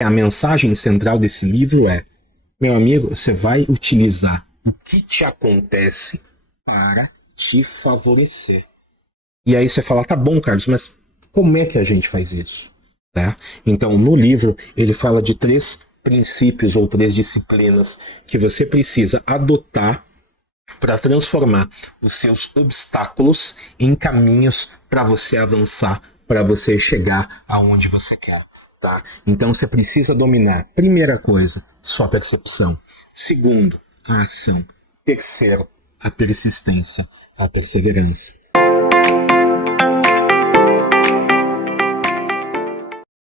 A mensagem central desse livro é: meu amigo, você vai utilizar o que te acontece para te favorecer. E aí você fala, tá bom, Carlos, mas como é que a gente faz isso? Tá? Então, no livro, ele fala de 3 princípios ou 3 disciplinas que você precisa adotar para transformar os seus obstáculos em caminhos para você avançar, para você chegar aonde você quer. Tá? Então você precisa dominar, primeira coisa, sua percepção. Segundo, a ação. Terceiro, a persistência, a perseverança.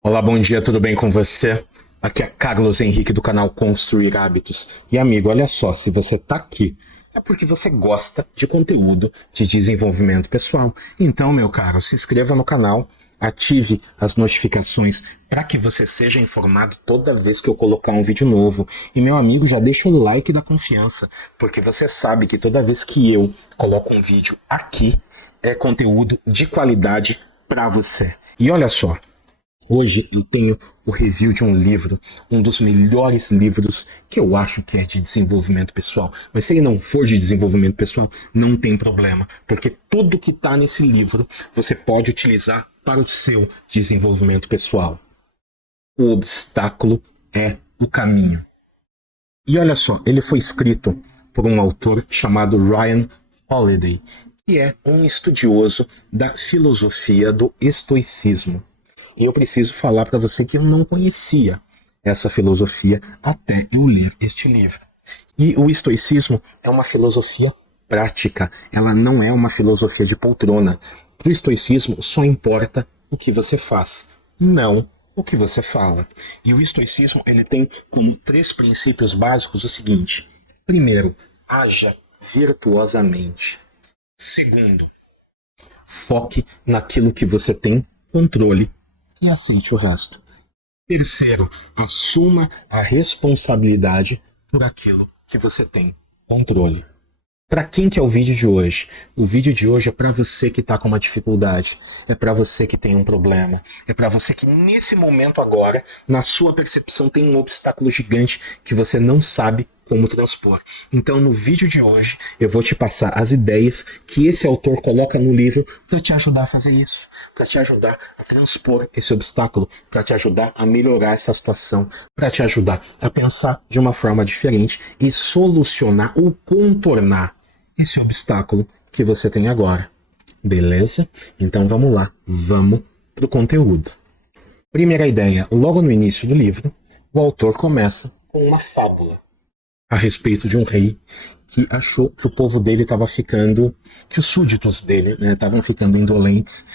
Olá, bom dia, tudo bem com você? Aqui é Carlos Henrique do canal Construir Hábitos. E amigo, olha só, se você está aqui, é porque você gosta de conteúdo de desenvolvimento pessoal. Então, meu caro, se inscreva no canal, ative as notificações para que você seja informado toda vez que eu colocar um vídeo novo. E meu amigo, já deixa o like da confiança, porque você sabe que toda vez que eu coloco um vídeo aqui, é conteúdo de qualidade para você. E olha só, hoje eu tenho o review de um livro, um dos melhores livros que eu acho que é de desenvolvimento pessoal. Mas se ele não for de desenvolvimento pessoal, não tem problema, porque tudo que está nesse livro você pode utilizar para o seu desenvolvimento pessoal. O obstáculo é o caminho. E olha só, ele foi escrito por um autor chamado Ryan Holiday, que é um estudioso da filosofia do estoicismo. E eu preciso falar para você que eu não conhecia essa filosofia até eu ler este livro. E o estoicismo é uma filosofia prática, ela não é uma filosofia de poltrona. Para o estoicismo só importa o que você faz, não o que você fala. E o estoicismo ele tem como 3 princípios básicos o seguinte: primeiro, haja virtuosamente. Segundo, foque naquilo que você tem controle e aceite o resto. Terceiro, assuma a responsabilidade por aquilo que você tem controle. Para quem que é o vídeo de hoje? O vídeo de hoje é para você que está com uma dificuldade, é para você que tem um problema, é para você que nesse momento agora, na sua percepção, tem um obstáculo gigante que você não sabe como transpor. Então no vídeo de hoje eu vou te passar as ideias que esse autor coloca no livro para te ajudar a fazer isso, para te ajudar a transpor esse obstáculo, para te ajudar a melhorar essa situação, para te ajudar a pensar de uma forma diferente e solucionar ou contornar esse obstáculo que você tem agora. Beleza? Então vamos lá, vamos pro conteúdo. Primeira ideia, logo no início do livro, o autor começa com uma fábula a respeito de um rei que achou que o povo dele estava ficando, que os súditos dele estavam ficando indolentes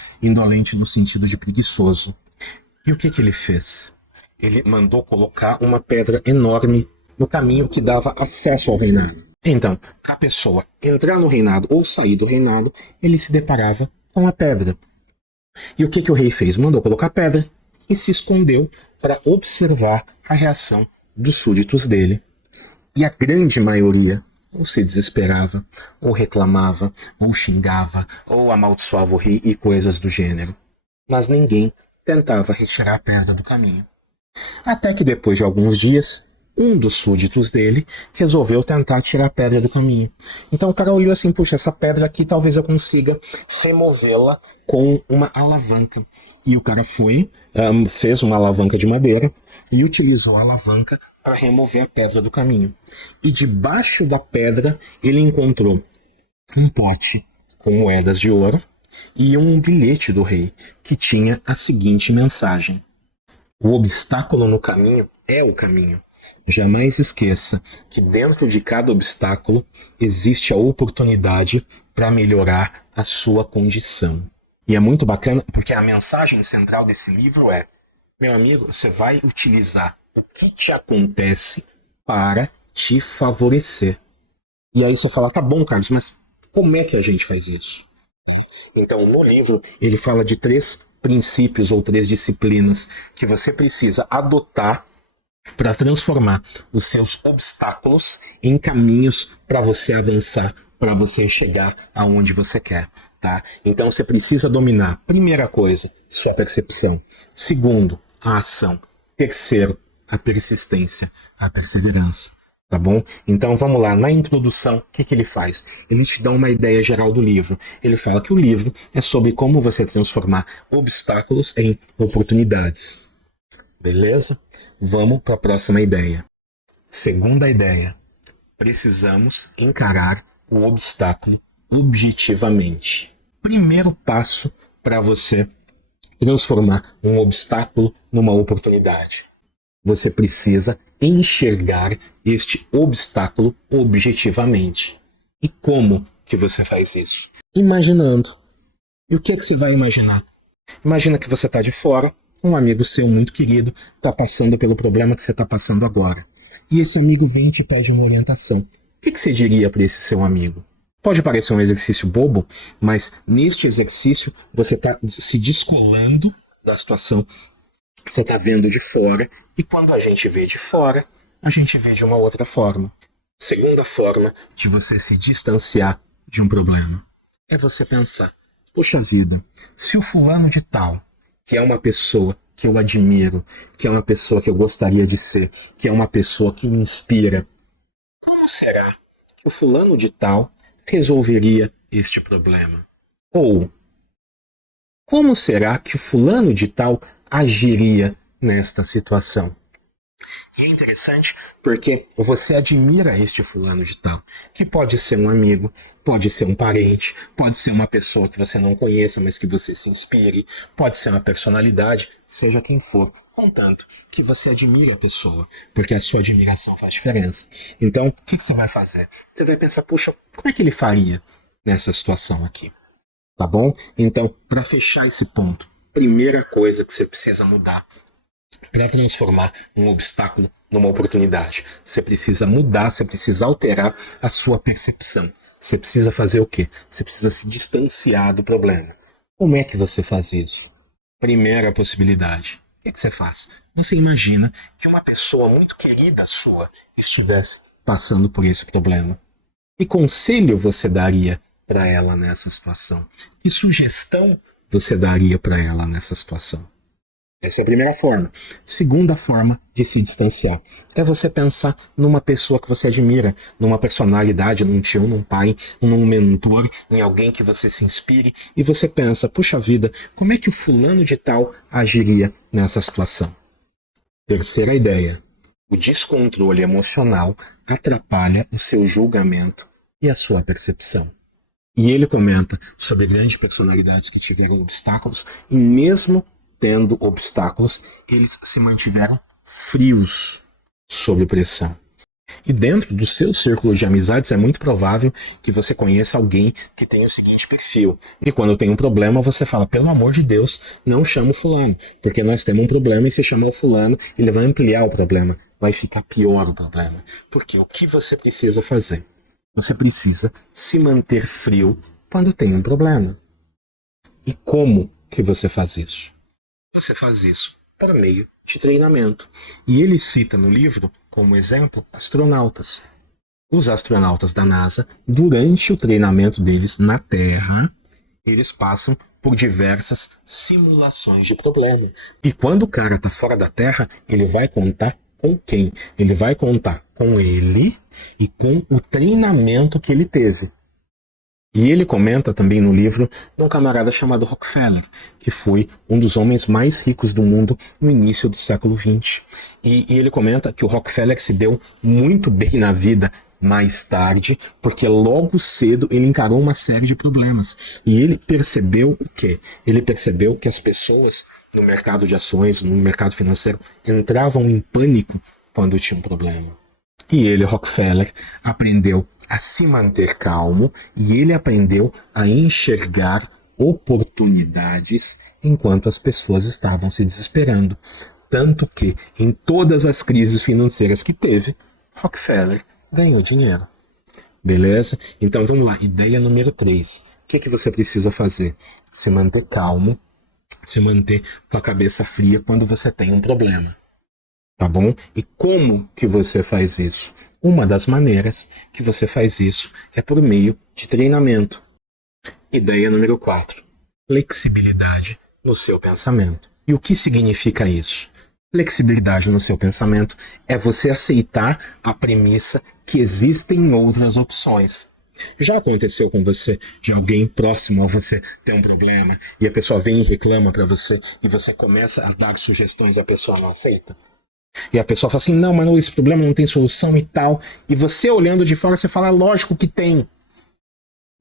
no sentido de preguiçoso. E o que ele fez? Ele mandou colocar uma pedra enorme no caminho que dava acesso ao reinado. Então, para a pessoa entrar no reinado ou sair do reinado, ele se deparava com a pedra. E o que o rei fez? Mandou colocar a pedra e se escondeu para observar a reação dos súditos dele. E a grande maioria ou se desesperava, ou reclamava, ou xingava, ou amaldiçoava o rei e coisas do gênero. Mas ninguém tentava retirar a pedra do caminho. Até que depois de alguns dias, um dos súditos dele resolveu tentar tirar a pedra do caminho. Então o cara olhou assim, puxa, essa pedra aqui talvez eu consiga removê-la com uma alavanca. E o cara fez uma alavanca de madeira e utilizou a alavanca para remover a pedra do caminho. E debaixo da pedra ele encontrou um pote com moedas de ouro e um bilhete do rei que tinha a seguinte mensagem: o obstáculo no caminho é o caminho. Jamais esqueça que dentro de cada obstáculo existe a oportunidade para melhorar a sua condição. E é muito bacana porque a mensagem central desse livro é: meu amigo, você vai utilizar o que te acontece para te favorecer. E aí você fala, tá bom, Carlos, mas como é que a gente faz isso? Então, no livro, ele fala de 3 princípios ou 3 disciplinas que você precisa adotar para transformar os seus obstáculos em caminhos para você avançar, para você chegar aonde você quer. Tá? Então você precisa dominar, primeira coisa, sua percepção. Segundo, a ação. Terceiro, a persistência, a perseverança. Tá bom? Então vamos lá, na introdução, o que ele faz? Ele te dá uma ideia geral do livro. Ele fala que o livro é sobre como você transformar obstáculos em oportunidades. Beleza? Vamos para a próxima ideia. Segunda ideia. Precisamos encarar o obstáculo objetivamente. Primeiro passo para você transformar um obstáculo numa oportunidade. Você precisa enxergar este obstáculo objetivamente. E como que você faz isso? Imaginando. E o que é que você vai imaginar? Imagina que você está de fora, um amigo seu muito querido está passando pelo problema que você está passando agora. E esse amigo vem e te pede uma orientação. O que você diria para esse seu amigo? Pode parecer um exercício bobo, mas neste exercício você está se descolando da situação que você está vendo de fora, e quando a gente vê de fora, a gente vê de uma outra forma. Segunda forma de você se distanciar de um problema é você pensar: poxa vida, se o fulano de tal, que é uma pessoa que eu admiro, que é uma pessoa que eu gostaria de ser, que é uma pessoa que me inspira, como será que o fulano de tal resolveria este problema? Ou, como será que o fulano de tal agiria nesta situação? E é interessante porque você admira este fulano de tal, que pode ser um amigo, pode ser um parente, pode ser uma pessoa que você não conheça, mas que você se inspire, pode ser uma personalidade, seja quem for, contanto que você admire a pessoa, porque a sua admiração faz diferença. Então, o que você vai fazer? Você vai pensar: puxa, como é que ele faria nessa situação aqui? Tá bom? Então, para fechar esse ponto, primeira coisa que você precisa mudar para transformar um obstáculo numa oportunidade, você precisa mudar, você precisa alterar a sua percepção. Você precisa fazer o quê? Você precisa se distanciar do problema. Como é que você faz isso? Primeira possibilidade. O que você faz? Você imagina que uma pessoa muito querida sua estivesse passando por esse problema. Que conselho você daria para ela nessa situação? Que sugestão você daria para ela nessa situação? Essa é a primeira forma. Segunda forma de se distanciar é você pensar numa pessoa que você admira, numa personalidade, num tio, num pai, num mentor, em alguém que você se inspire, e você pensa: puxa vida, como é que o fulano de tal agiria nessa situação? Terceira ideia. O descontrole emocional atrapalha o seu julgamento e a sua percepção. E ele comenta sobre grandes personalidades que tiveram obstáculos, e mesmo tendo obstáculos, eles se mantiveram frios sob pressão. E dentro do seu círculo de amizades é muito provável que você conheça alguém que tem o seguinte perfil. E quando tem um problema, você fala: pelo amor de Deus, não chama o fulano, porque nós temos um problema e se chamar o fulano, ele vai ampliar o problema, vai ficar pior o problema. Porque o que você precisa fazer? Você precisa se manter frio quando tem um problema. E como que você faz isso? Você faz isso por meio de treinamento. E ele cita no livro, como exemplo, astronautas. Os astronautas da NASA, durante o treinamento deles na Terra, eles passam por diversas simulações de problema. E quando o cara está fora da Terra, ele vai contar com quem? Ele vai contar com ele e com o treinamento que ele teve. E ele comenta também no livro de um camarada chamado Rockefeller, que foi um dos homens mais ricos do mundo no início do século XX. E ele comenta que o Rockefeller se deu muito bem na vida mais tarde, porque logo cedo ele encarou uma série de problemas. E ele percebeu o quê? Ele percebeu que as pessoas no mercado de ações, no mercado financeiro, entravam em pânico quando tinha um problema. E ele, Rockefeller, aprendeu a se manter calmo e ele aprendeu a enxergar oportunidades enquanto as pessoas estavam se desesperando. Tanto que, em todas as crises financeiras que teve, Rockefeller ganhou dinheiro. Beleza? Então vamos lá, ideia número 3. O que você precisa fazer? Se manter calmo, se manter com a cabeça fria quando você tem um problema. Tá bom? E como que você faz isso? Uma das maneiras que você faz isso é por meio de treinamento. Ideia número 4. Flexibilidade no seu pensamento. E o que significa isso? Flexibilidade no seu pensamento é você aceitar a premissa que existem outras opções. Já aconteceu com você de alguém próximo a você ter um problema e a pessoa vem e reclama para você e você começa a dar sugestões e a pessoa não aceita? E a pessoa fala assim, não, mas esse problema não tem solução e tal. E você olhando de fora, você fala, lógico que tem.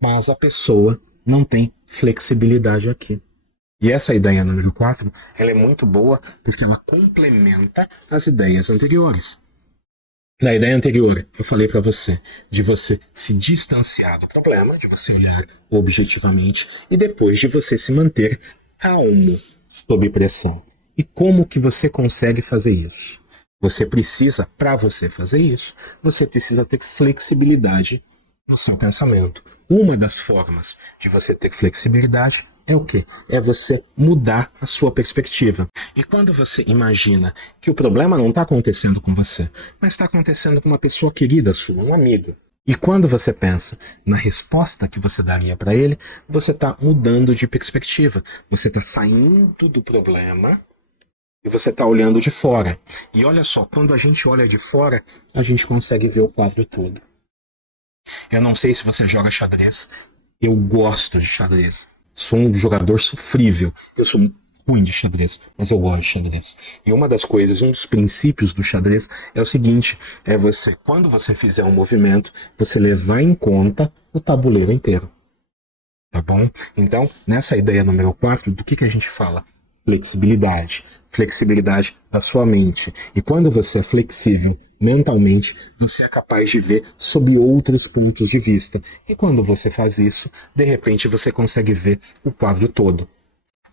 Mas a pessoa não tem flexibilidade aqui. E essa ideia número 4, ela é muito boa porque ela complementa as ideias anteriores. Na ideia anterior, eu falei para você de você se distanciar do problema, de você olhar objetivamente e depois de você se manter calmo sob pressão. E como que você consegue fazer isso? Você precisa, para você fazer isso, você precisa ter flexibilidade no seu pensamento. Uma das formas de você ter flexibilidade é o quê? É você mudar a sua perspectiva. E quando você imagina que o problema não está acontecendo com você, mas está acontecendo com uma pessoa querida sua, um amigo. E quando você pensa na resposta que você daria para ele, você está mudando de perspectiva. Você está saindo do problema e você está olhando de fora. E olha só, quando a gente olha de fora, a gente consegue ver o quadro todo. Eu não sei se você joga xadrez. Eu gosto de xadrez. Sou um jogador sofrível. Eu sou ruim de xadrez, mas eu gosto de xadrez. E uma das coisas, um dos princípios do xadrez é o seguinte, é você, quando você fizer um movimento, você levar em conta o tabuleiro inteiro. Tá bom? Então, nessa ideia número 4, do que a gente fala? Flexibilidade. Flexibilidade da sua mente. E quando você é flexível mentalmente, você é capaz de ver sob outros pontos de vista. E quando você faz isso, de repente você consegue ver o quadro todo.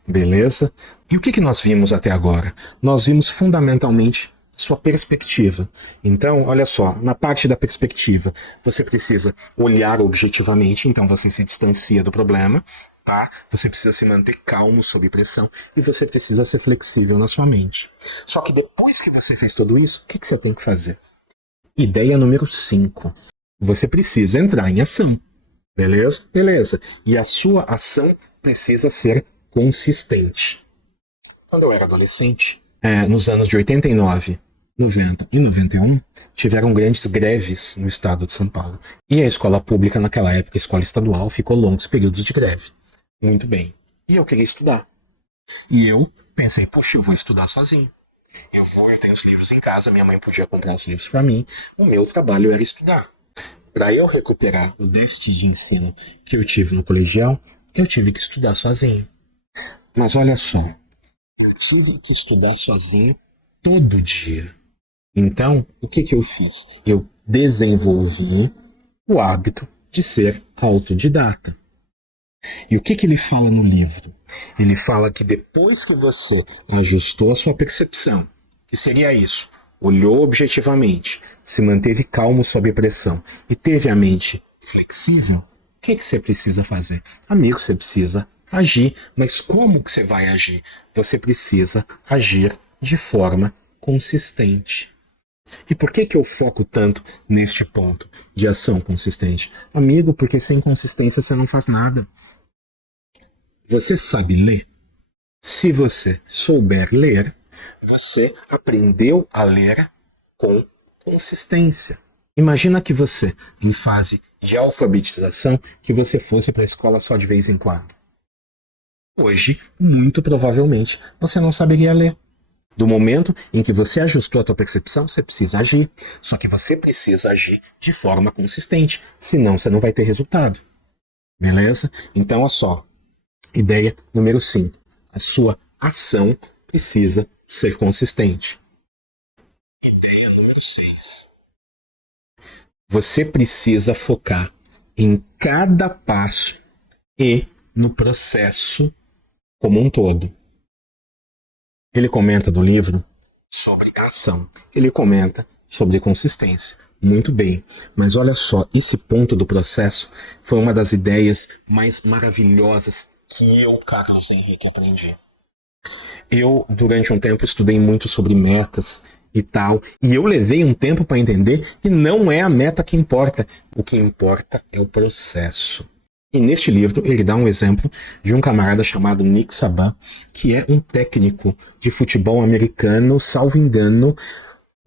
Beleza? E o que nós vimos até agora? Nós vimos fundamentalmente sua perspectiva. Então, olha só, na parte da perspectiva, você precisa olhar objetivamente, então você se distancia do problema, tá? Você precisa se manter calmo sob pressão e você precisa ser flexível na sua mente. Só que depois que você fez tudo isso, o que você tem que fazer? Ideia número 5. Você precisa entrar em ação. Beleza? Beleza. E a sua ação precisa ser consistente. Quando eu era adolescente, nos anos de 89, 90 e 91, tiveram grandes greves no estado de São Paulo. E a escola pública, naquela época, a escola estadual, ficou longos períodos de greve. Muito bem. E eu queria estudar. E eu pensei, puxa, eu vou estudar sozinho. Eu tenho os livros em casa, minha mãe podia comprar os livros para mim. O meu trabalho era estudar. Para eu recuperar o déficit de ensino que eu tive no colegial, eu tive que estudar sozinho. Mas olha só, eu tive que estudar sozinho todo dia. Então, o que eu fiz? Eu desenvolvi o hábito de ser autodidata. E o que ele fala no livro? Ele fala que depois que você ajustou a sua percepção, que seria isso, olhou objetivamente, se manteve calmo sob pressão e teve a mente flexível, o que você precisa fazer? Amigo, você precisa agir. Mas como que você vai agir? Você precisa agir de forma consistente. E por que eu foco tanto neste ponto de ação consistente? Amigo, porque sem consistência você não faz nada. Você sabe ler? Se você souber ler, você aprendeu a ler com consistência. Imagina que você, em fase de alfabetização, que você fosse para a escola só de vez em quando. Hoje, muito provavelmente, você não saberia ler. Do momento em que você ajustou a tua percepção, você precisa agir. Só que você precisa agir de forma consistente, senão você não vai ter resultado. Beleza? Então, olha só. Ideia número 5. A sua ação precisa ser consistente. Ideia número 6. Você precisa focar em cada passo e no processo como um todo. Ele comenta do livro sobre ação. Ele comenta sobre consistência. Muito bem. Mas olha só, esse ponto do processo foi uma das ideias mais maravilhosas que eu, Carlos Henrique, aprendi. Eu, durante um tempo, estudei muito sobre metas e tal, e eu levei um tempo para entender que não é a meta que importa. O que importa é o processo. E neste livro ele dá um exemplo de um camarada chamado Nick Saban, que é um técnico de futebol americano, salvo engano,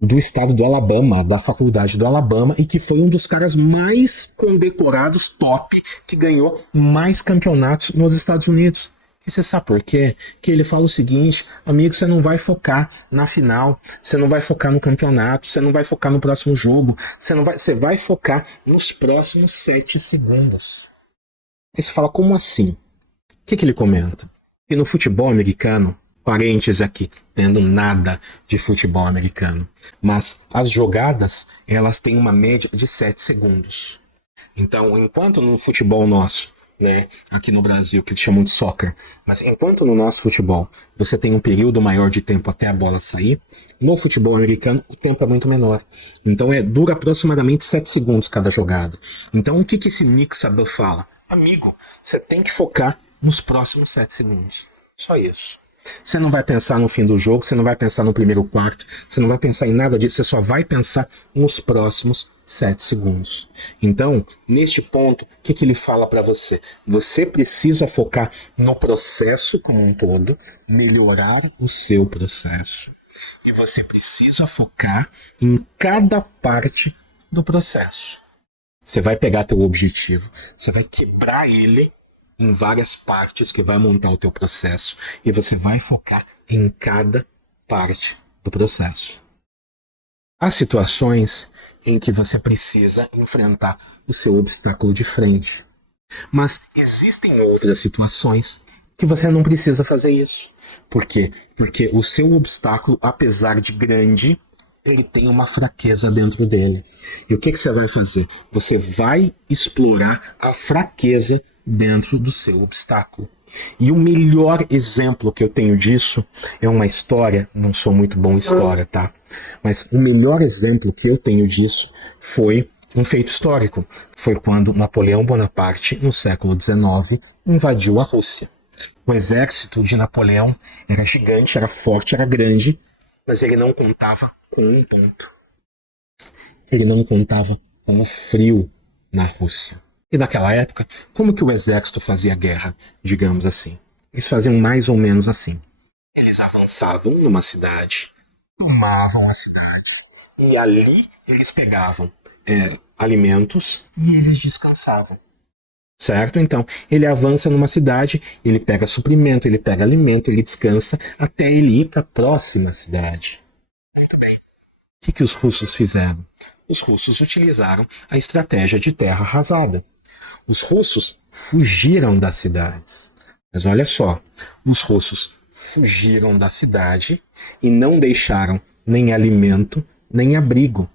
do estado do Alabama, da faculdade do Alabama, e que foi um dos caras mais condecorados, top, que ganhou mais campeonatos nos Estados Unidos. E você sabe por quê? Que ele fala o seguinte: amigo, você não vai focar na final, você não vai focar no campeonato, você não vai focar no próximo jogo, você vai focar nos próximos 7 segundos. Aí você fala, como assim? O que ele comenta? E no futebol americano, parênteses aqui, tendo nada de futebol americano, mas as jogadas, elas têm uma média de 7 segundos. Então, enquanto no futebol nosso, né, aqui no Brasil, que eles chamam de soccer, mas enquanto no nosso futebol você tem um período maior de tempo até a bola sair, no futebol americano o tempo é muito menor. Então dura aproximadamente 7 segundos cada jogada. Então o que esse Nick Saban fala? Amigo, você tem que focar nos próximos 7 segundos. Só isso. Você não vai pensar no fim do jogo, você não vai pensar no primeiro quarto, você não vai pensar em nada disso, você só vai pensar nos próximos 7 segundos. Então, neste ponto, o que ele fala para você? Você precisa focar no processo como um todo, melhorar o seu processo. E você precisa focar em cada parte do processo. Você vai pegar teu objetivo, você vai quebrar ele em várias partes que vai montar o teu processo e você vai focar em cada parte do processo. Há situações em que você precisa enfrentar o seu obstáculo de frente, mas existem outras situações que você não precisa fazer isso. Por quê? Porque o seu obstáculo, apesar de grande, ele tem uma fraqueza dentro dele. E o que você vai fazer? Você vai explorar a fraqueza dentro do seu obstáculo. E o melhor exemplo que eu tenho disso é uma história, não sou muito bom em história, tá? Mas o melhor exemplo que eu tenho disso foi um feito histórico. Foi quando Napoleão Bonaparte, no século XIX, invadiu a Rússia. O exército de Napoleão era gigante, era forte, era grande, mas ele não contava com um ponto. Ele não contava com o frio na Rússia. E naquela época, como que o exército fazia guerra, digamos assim? Eles faziam mais ou menos assim. Eles avançavam numa cidade, tomavam a cidade, e ali eles pegavam alimentos e eles descansavam. Certo? Então, ele avança numa cidade, ele pega suprimento, ele pega alimento, ele descansa, até ele ir para a próxima cidade. Muito bem. O que os russos fizeram? Os russos utilizaram a estratégia de terra arrasada. Os russos fugiram das cidades. Mas olha só, os russos fugiram da cidade e não deixaram nem alimento, nem abrigo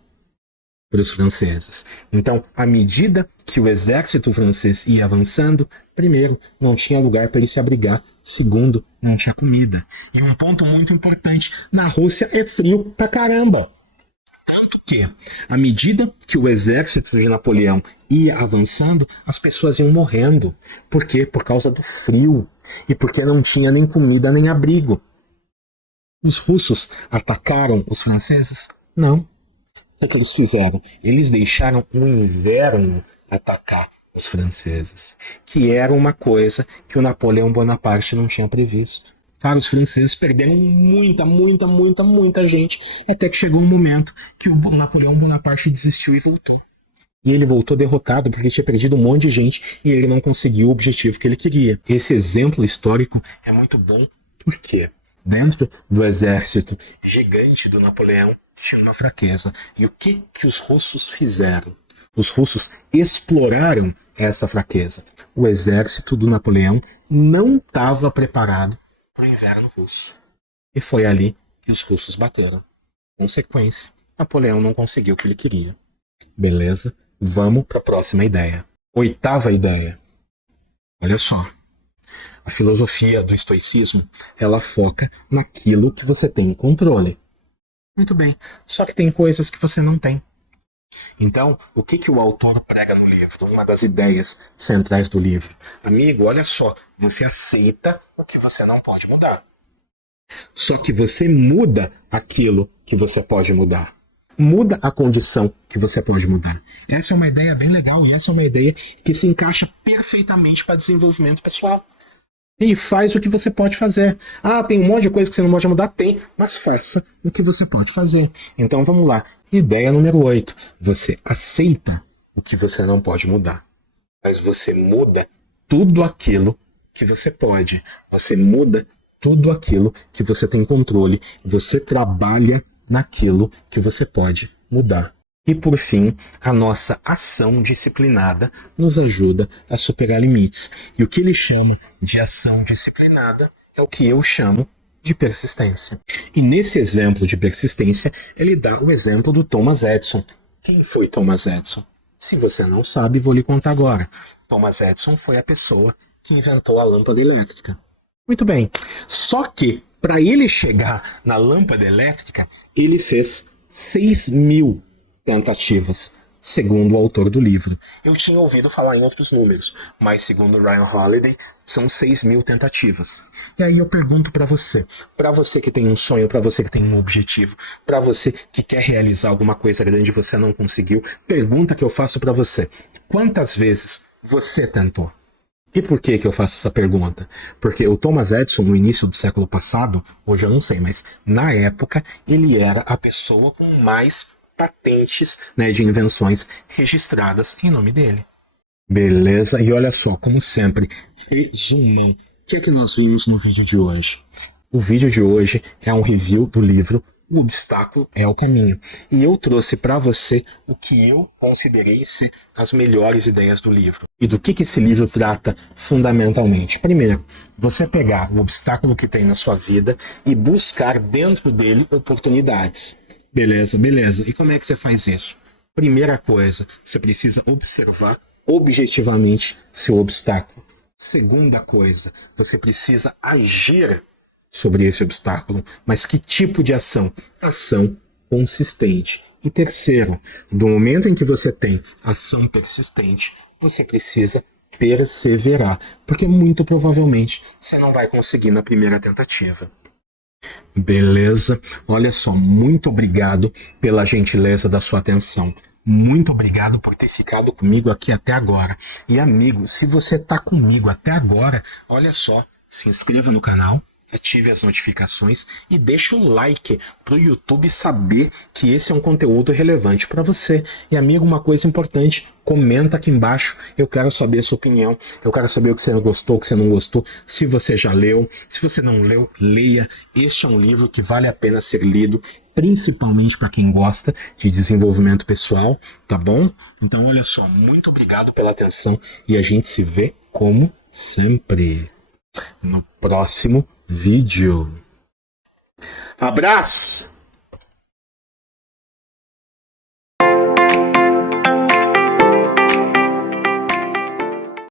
para os franceses. Então, à medida que o exército francês ia avançando, primeiro, não tinha lugar para ele se abrigar, segundo, não tinha comida. E um ponto muito importante, na Rússia é frio pra caramba. Tanto que, à medida que o exército de Napoleão ia avançando, as pessoas iam morrendo. Por quê? Por causa do frio. E porque não tinha nem comida nem abrigo. Os russos atacaram os franceses? Não. O que eles fizeram? Eles deixaram o inverno atacar os franceses. Que era uma coisa que o Napoleão Bonaparte não tinha previsto. Cara, os franceses perderam muita gente, até que chegou um momento que o Napoleão Bonaparte desistiu e voltou. E ele voltou derrotado porque tinha perdido um monte de gente e ele não conseguiu o objetivo que ele queria. Esse exemplo histórico é muito bom porque dentro do exército gigante do Napoleão tinha uma fraqueza. E o que os russos fizeram? Os russos exploraram essa fraqueza. O exército do Napoleão não estava preparado para o inverno russo. E foi ali que os russos bateram. Consequência, Napoleão não conseguiu o que ele queria. Beleza? Vamos para a próxima ideia. Oitava ideia. Olha só. A filosofia do estoicismo, ela foca naquilo que você tem controle. Muito bem. Só que tem coisas que você não tem. Então, o que o autor prega no livro? Uma das ideias centrais do livro. Amigo, olha só. Você aceita o que você não pode mudar. Só que você muda aquilo que você pode mudar. Muda a condição que você pode mudar. Essa é uma ideia bem legal e essa é uma ideia que se encaixa perfeitamente para desenvolvimento pessoal. E faz o que você pode fazer. Ah, tem um monte de coisa que você não pode mudar? Tem, mas faça o que você pode fazer. Então vamos lá. Ideia número 8. Você aceita o que você não pode mudar. Mas você muda tudo aquilo que você pode. Você muda tudo aquilo que você tem controle. Você trabalha naquilo que você pode mudar. E por fim, a nossa ação disciplinada nos ajuda a superar limites. E o que ele chama de ação disciplinada é o que eu chamo de persistência. E nesse exemplo de persistência, ele dá o exemplo do Thomas Edison. Quem foi Thomas Edison? Se você não sabe, vou lhe contar agora. Thomas Edison foi a pessoa que inventou a lâmpada elétrica. Muito bem. Só que, para ele chegar na lâmpada elétrica, ele fez 6.000 tentativas, segundo o autor do livro. Eu tinha ouvido falar em outros números, mas segundo Ryan Holiday, são 6.000 tentativas. E aí eu pergunto para você que tem um sonho, para você que tem um objetivo, para você que quer realizar alguma coisa grande e você não conseguiu, pergunta que eu faço para você: quantas vezes você tentou? E por que eu faço essa pergunta? Porque o Thomas Edison, no início do século passado, hoje eu não sei, mas na época, ele era a pessoa com mais patentes, né, de invenções registradas em nome dele. Beleza? E olha só, como sempre, resumão. O que é que nós vimos no vídeo de hoje? O vídeo de hoje é um review do livro O Obstáculo é o Caminho. E eu trouxe para você o que eu considerei ser as melhores ideias do livro. E do que esse livro trata fundamentalmente? Primeiro, você pegar o obstáculo que tem na sua vida e buscar dentro dele oportunidades. Beleza, beleza. E como é que você faz isso? Primeira coisa, você precisa observar objetivamente seu obstáculo. Segunda coisa, você precisa agir sobre esse obstáculo. Mas que tipo de ação? Ação consistente. E terceiro, do momento em que você tem ação persistente, você precisa perseverar, porque muito provavelmente você não vai conseguir na primeira tentativa. Beleza? Olha só, muito obrigado pela gentileza da sua atenção. Muito obrigado por ter ficado comigo aqui até agora. E amigo, se você está comigo até agora, olha só, se inscreva no canal, ative as notificações e deixe um like para o YouTube saber que esse é um conteúdo relevante para você. E amigo, uma coisa importante, comenta aqui embaixo, eu quero saber a sua opinião, eu quero saber o que você gostou, o que você não gostou, se você já leu, se você não leu, leia. Este é um livro que vale a pena ser lido, principalmente para quem gosta de desenvolvimento pessoal, tá bom? Então olha só, muito obrigado pela atenção e a gente se vê como sempre no próximo vídeo. Abraço!